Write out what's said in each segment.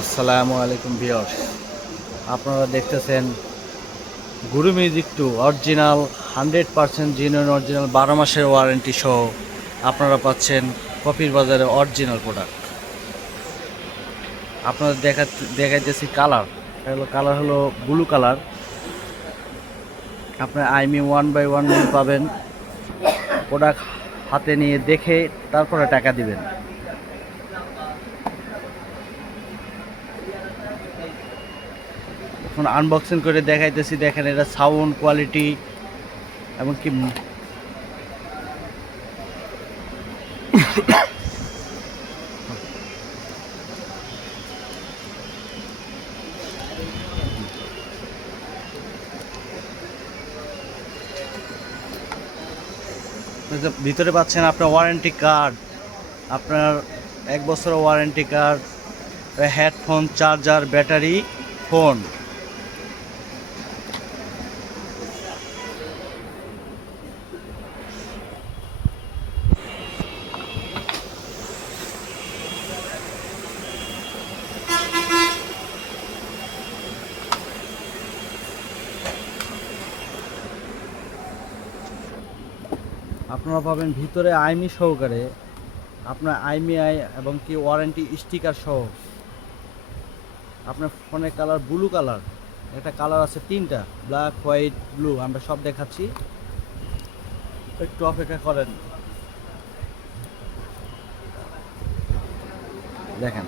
আসসালামু আলাইকুম ভিউয়ার্স, আপনারা দেখতেছেন গুরু মিউজিক 2 অরিজিনাল 100% জেনুইন অরিজিনাল 12 মাসের ওয়ারেন্টি সহ আপনারা পাচ্ছেন কপির বাজারে অরিজিনাল প্রোডাক্ট। আপনাদের দেখাইতেছি কালার। কালার হলো ব্লু কালার। আপনার আইমি 1/1 মিল পাবেন। প্রোডাক্ট হাতে নিয়ে দেখে তারপরে টাকা দিবেন। এখন আনবক্সিং করে দেখাইতেছি, দেখেন এটা সাউন্ড কোয়ালিটি এবং কি ভিতরে পাচ্ছেন আপনার ওয়ারেন্টি কার্ড, আপনার 1 বছরের warranty card, headphone, charger, battery, phone. আপনারা পাবেন ভিতরে আইমি সহকারে আপনার আইমিআই এবং কি ওয়ারেন্টি স্টিকার সহ। আপনার ফোনের কালার ব্লু কালার, একটা কালার আছে তিনটা, ব্ল্যাক, হোয়াইট, ব্লু। আমরা সব দেখাচ্ছি, একটু অপেক্ষা করেন। দেখেন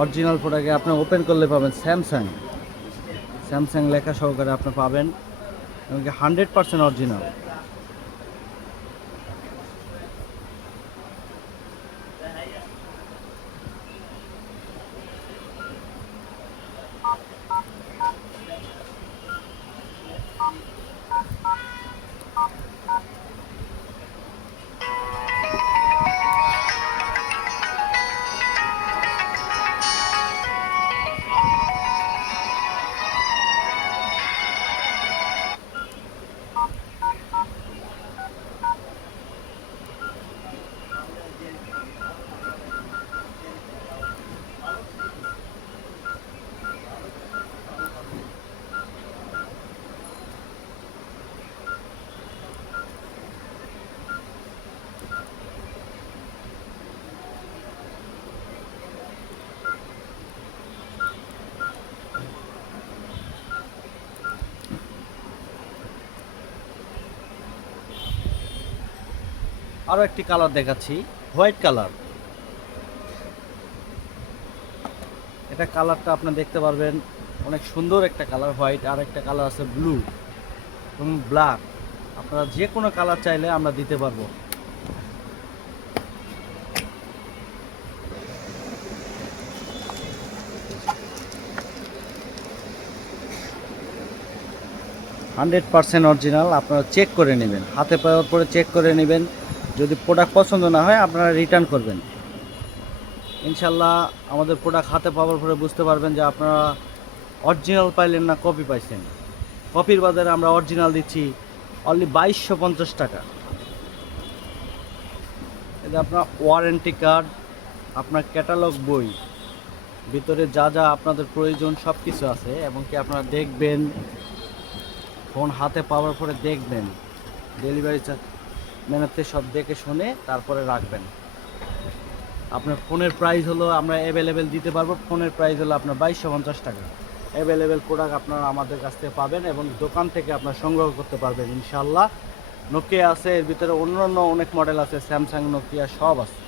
অরিজিনাল প্রোডাক্টে আপনি ওপেন করলে পাবেন স্যামসাং, স্যামসাং লেখা সহকারে আপনি পাবেন এবং কি 100% অরিজিনাল। আরও একটি কালার দেখাচ্ছি, হোয়াইট কালার। এটা কালারটা আপনি দেখতে পারবেন, অনেক সুন্দর একটা কালার হোয়াইট। আর একটা কালার আছে ব্লু এবং ব্ল্যাক। আপনারা যে কোনো কালার চাইলে আমরা দিতে পারবো। Hundred percent original. আপনারা চেক করে নেবেন, হাতে পাওয়ার পরে চেক করে নেবেন। যদি প্রোডাক্ট পছন্দ না হয় আপনারা রিটার্ন করবেন। ইনশাল্লাহ আমাদের প্রোডাক্ট হাতে পাওয়ার পরে বুঝতে পারবেন যে আপনারা অরিজিনাল পাইলেন না কপি পাইছেন। কপির বাজারে আমরা অরিজিনাল দিচ্ছি অনলি 2250 টাকা। এটা আপনার ওয়ারেন্টি কার্ড, আপনার ক্যাটালগ বই, ভিতরে যা যা আপনাদের প্রয়োজন সব কিছু আছে। এবং কি আপনারা দেখবেন, ফোন হাতে পাওয়ার পরে দেখবেন, ডেলিভারি ম্যানেতে সব দেখে শুনে তারপরে রাখবেন। আপনার ফোনের প্রাইস হলো আমরা অ্যাভেলেবেল দিতে পারবো। ফোনের প্রাইস হলো আপনার 2250 টাকা। অ্যাভেলেবেল প্রোডাক্ট আপনারা আমাদের কাছ থেকে পাবেন এবং দোকান থেকে আপনার সংগ্রহ করতে পারবেন ইনশাল্লাহ। নোকিয়া আছে, এর ভিতরে অন্য অন্য অনেক মডেল আছে, স্যামসাং, নোকিয়া সব আছে।